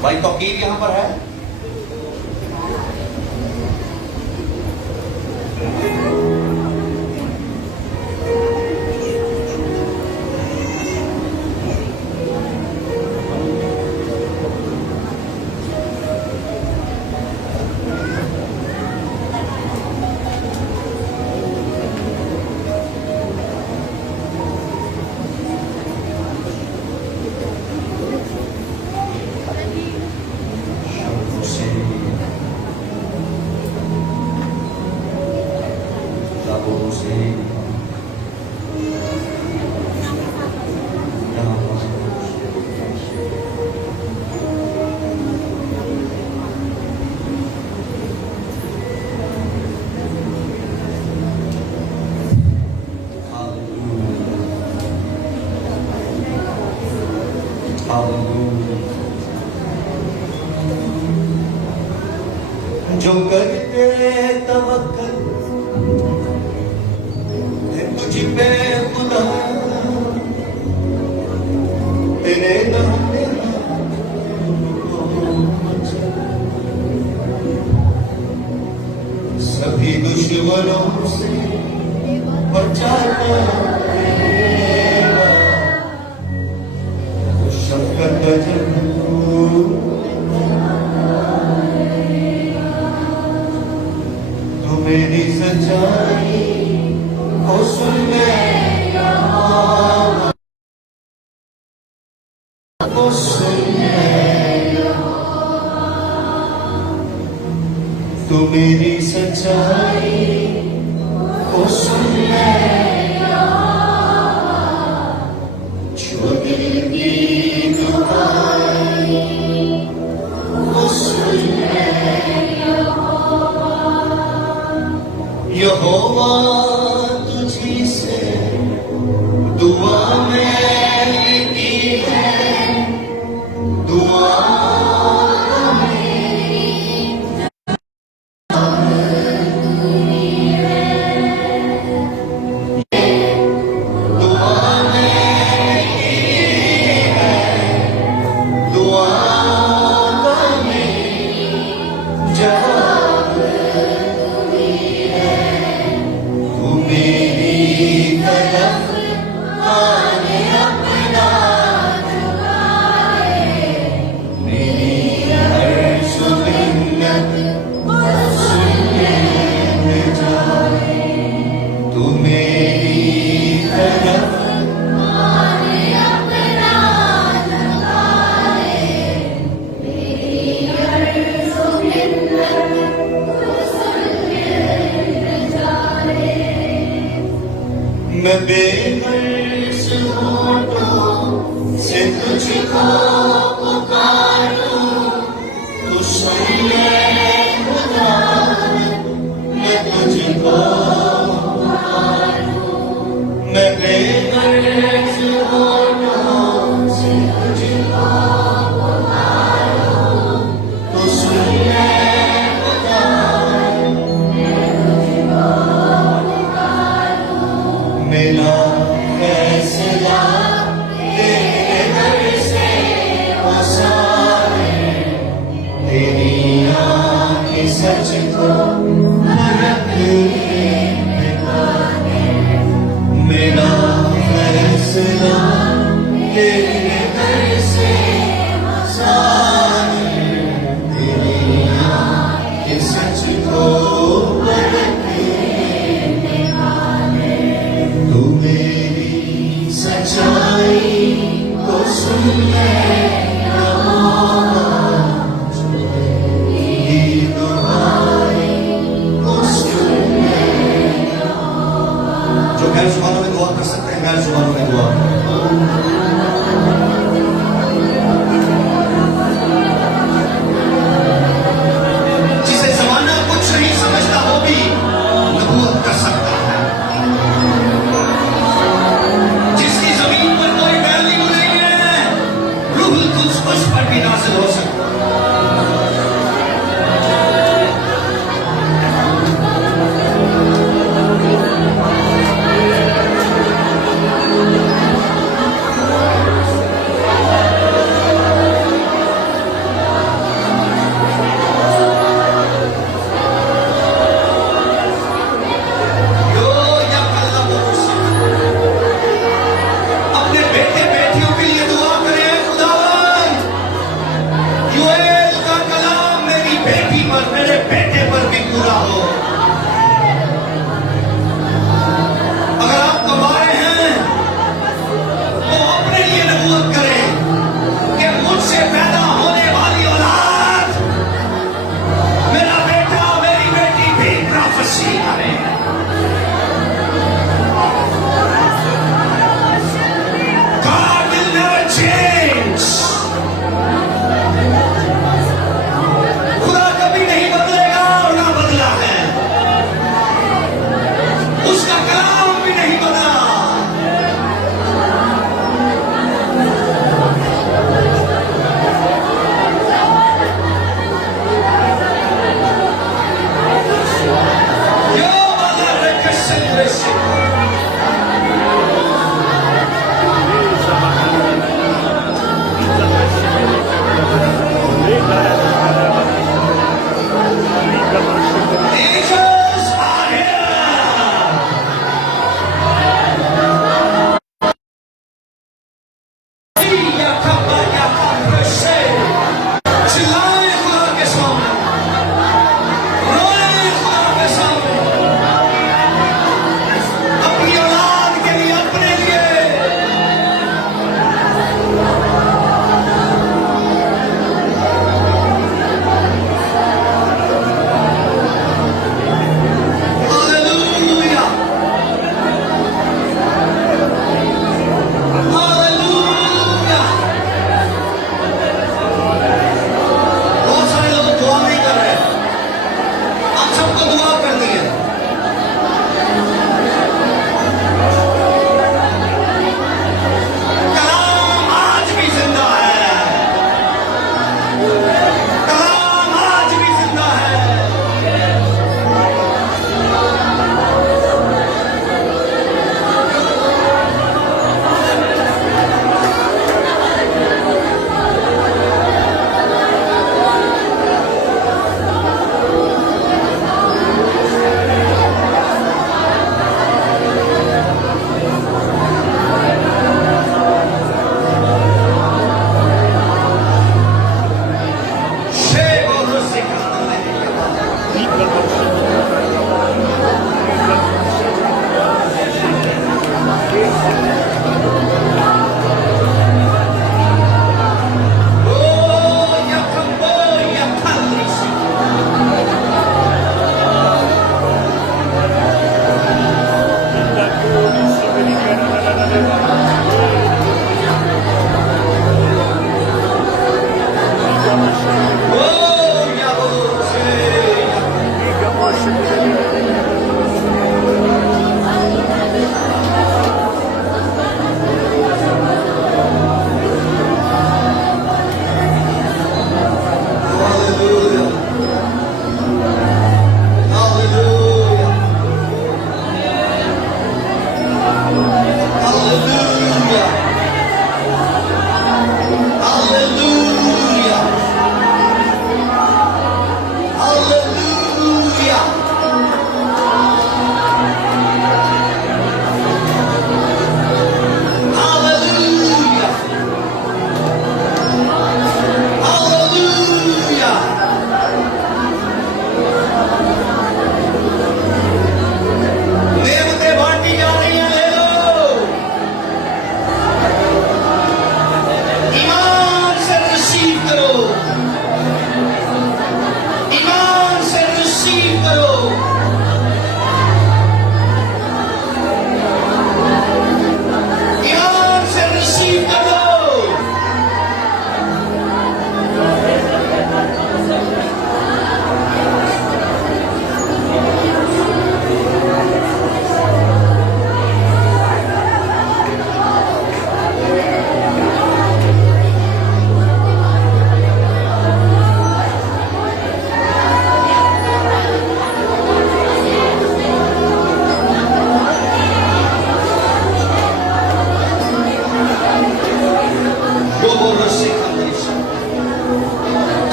بھائی توقیر یہاں پر ہے؟ جو کرتے توکل ہے تجھ پہ خدا، تیرے نام سبھی دشمنوں سے بچاتا تیرا شفقت جنوں میری سچائی کو سن لے یہاں، کو سن لے تو میری سچائی کو سن لے جو دل کی دعائی کو سن لے یہوہ تجھی سے دعا میں کی ہے، دعا میں بے غرض ہونٹوں سے تجھ کو پکاروں، تو سن لے خدا، میں تجھ کو پکاروں، میں بے غرض ہونٹوں سے تجھ کو پکاروں، تو سن لے خدا، میں تجھ کو پکاروں، میرا فیصلہ تیرے در سے وسائے، تیری آنکھ سچ کو پرکھنے والے، میرا فیصلہ تیرے در سے وسائے، تیری آنکھ سچ کو پرکھنے والے، تو میری سچائی کو سن لے جو غیر زبانوں میں دعا کر سکتے ہیں غیر زبانوں میں دعا جسے زمانہ کچھ نہیں سمجھتا وہ بھی نبوت کر سکتا ہے، جس کی زمین پر کوئی ویلیو نہیں ہے، روح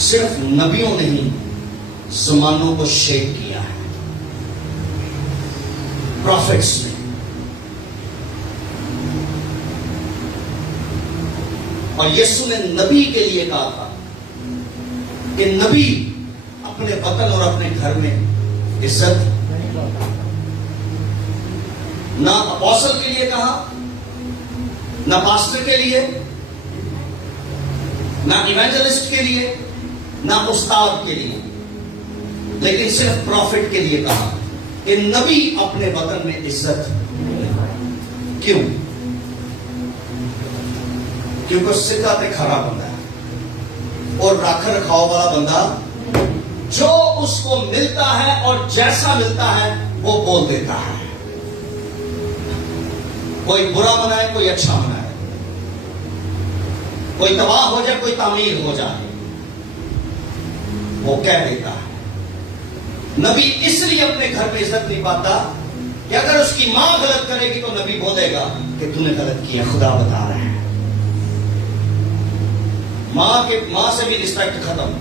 صرف نبیوں نے ہی زمانوں کو شیپ کیا ہے، پروفیٹس نے. اور یسوع نے نبی کے لیے کہا تھا کہ نبی اپنے وطن اور اپنے گھر میں عزت، نہ اپوسل کے لیے کہا، نہ پاسٹر کے لیے، نہ ایوانجلسٹ کے لیے، نہ استاد کے لیے، لیکن صرف پروفٹ کے لیے کہا کہ نبی اپنے وطن میں عزت. کیوں؟ کیونکہ سکھا تے کھڑا بندہ ہے اور رکھ رکھاؤ والا بندہ، جو اس کو ملتا ہے اور جیسا ملتا ہے وہ بول دیتا ہے. کوئی برا منائے، کوئی اچھا منائے، کوئی تباہ ہو جائے، کوئی تعمیر ہو جائے، وہ کہہ دیتا ہے. نبی اس لیے اپنے گھر میں عزت نہیں پاتا کہ اگر اس کی ماں غلط کرے گی تو نبی بولے گا کہ تو نے غلط کیا، خدا بتا رہا ہے. ماں سے بھی رسپیکٹ ختم.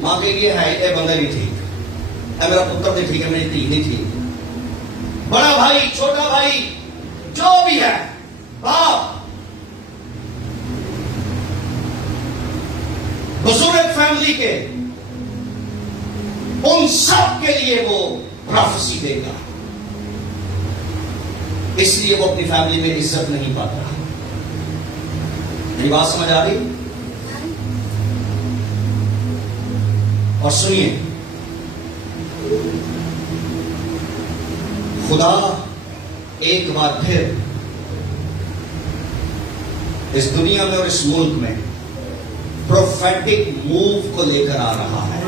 ماں کہ یہ ہے اے بندہ نہیں ٹھیک، اے میرا پتر نہیں ٹھیک ہے، میری دھی نہیں ٹھیک. بڑا بھائی، چھوٹا بھائی، جو بھی ہے، باپ، بزرگ فیملی کے، ان سب کے لیے وہ پروفیسی دے گا. اس لیے وہ اپنی فیملی میں عزت نہیں پاتا. میری بات سمجھ آ رہی؟ اور سنیے، خدا ایک بار پھر اس دنیا میں اور اس ملک میں پروفیٹک موو کو لے کر آ رہا ہے.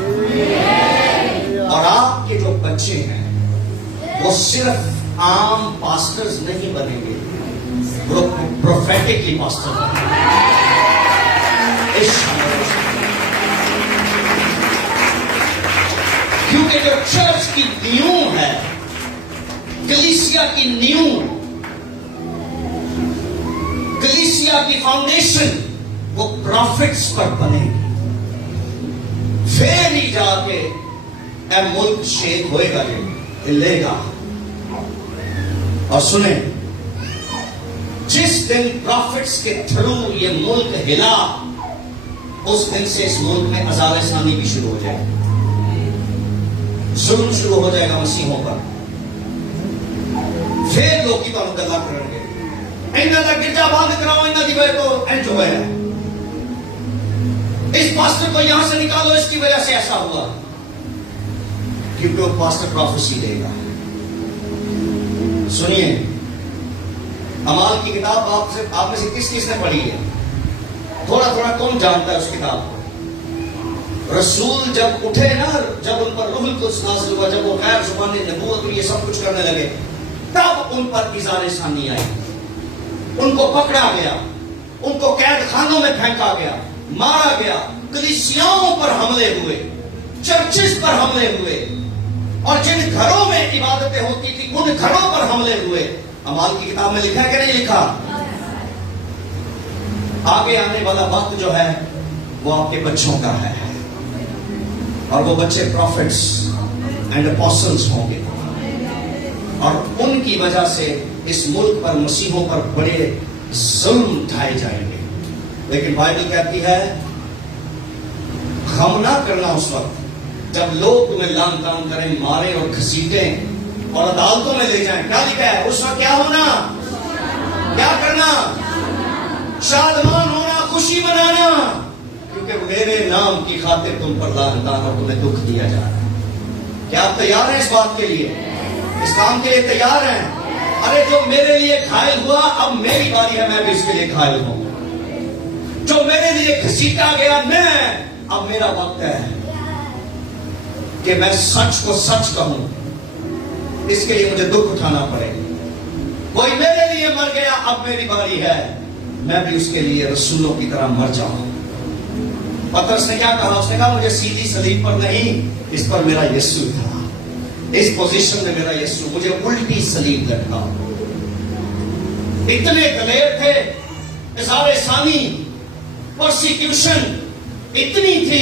اور آپ کے جو بچے ہیں وہ صرف عام پاسٹرز نہیں بنیں گے، پروفیٹک ہی پاسٹر بنیں گے. کیونکہ جو چرچ کی نیو ہے، کلیسیا کی نیو، کلیسیا کی فاؤنڈیشن وہ پروفٹس پر بنے گی. پھر ہی جا کے اے ملک شیک ہوئے گا، ہلے گا. اور سنیں، جس دن پروفٹس کے تھرو یہ ملک ہلا، اس دن سے اس ملک میں عذاب ثانی بھی شروع ہو جائے گا. ظلم شروع ہو جائے گا مسیحوں پر. پھر لوگ کی بات گلا کریں گے، انہاں دا گرجا بند کراؤ، انہاں دی وجہ تو انج ہوا ہے، اس پاسٹر کو یہاں سے نکالو، اس کی وجہ سے ایسا ہوا. کیونکہ وہ پاسٹر پروفیسی دے گا. سنیے، اعمال کی کتاب آپ میں سے کس نے پڑھی ہے؟ تھوڑا تھوڑا کون جانتا ہے اس کتاب کو؟ رسول جب اٹھے نا، جب ان پر روح القدس نازل ہوا، جب وہ غیر زبانی نبوت یہ سب کچھ کرنے لگے، تب ان پر اظہار ثانی آئی. ان کو پکڑا گیا، ان کو قید خانوں میں پھینکا گیا، مارا گیا، کلیسیاؤں پر حملے ہوئے، چرچز پر حملے ہوئے، اور جن گھروں میں عبادتیں ہوتی تھی ان گھروں پر حملے ہوئے. اعمال کی کتاب میں لکھا ہے کہ نہیں لکھا؟ آگے آنے والا وقت جو ہے وہ آپ کے بچوں کا ہے، اور وہ بچے پروفٹس اینڈ اپوسلز ہوں گے، اور ان کی وجہ سے اس ملک پر، مسیحوں پر بڑے ظلم اٹھائے جائیں گے. لیکن بائبل کہتی ہے غم نہ کرنا اس وقت جب لوگ تمہیں لان تان کریں، مارے اور گھسیٹیں اور عدالتوں میں لے جائیں. کیا لکھا ہے اس وقت؟ کیا ہونا؟ کیا کرنا؟ شادمان ہونا، خوشی منانا، کیونکہ میرے نام کی خاطر تم پر لان تان اور تمہیں دکھ دیا جا رہا ہے. کیا آپ تیار ہیں اس بات کے لیے؟ اس کام کے لیے تیار ہیں؟ ارے جو میرے لیے گھائل ہوا، اب میری باری ہے، میں بھی اس کے لیے گھائل ہوں. جو میرے لیے گھسیٹا گیا، اب میرا وقت ہے کہ میں سچ کو سچ کہوں. اس کے لیے مجھے دکھ اٹھانا پڑے. کوئی میرے لیے مر گیا، اب میری باری ہے، میں بھی اس کے لیے رسولوں کی طرح مر جاؤں. پترس نے کیا کہا؟ اس نے کہا مجھے سیدھی صلیب پر نہیں، اس پر میرا یسوع تھا، اس پوزیشن میں میرا یسوع، مجھے الٹی صلیب لٹکا. اتنے دلیر تھے. اظہار ثانی، پرسیکیوشن اتنی تھی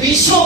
20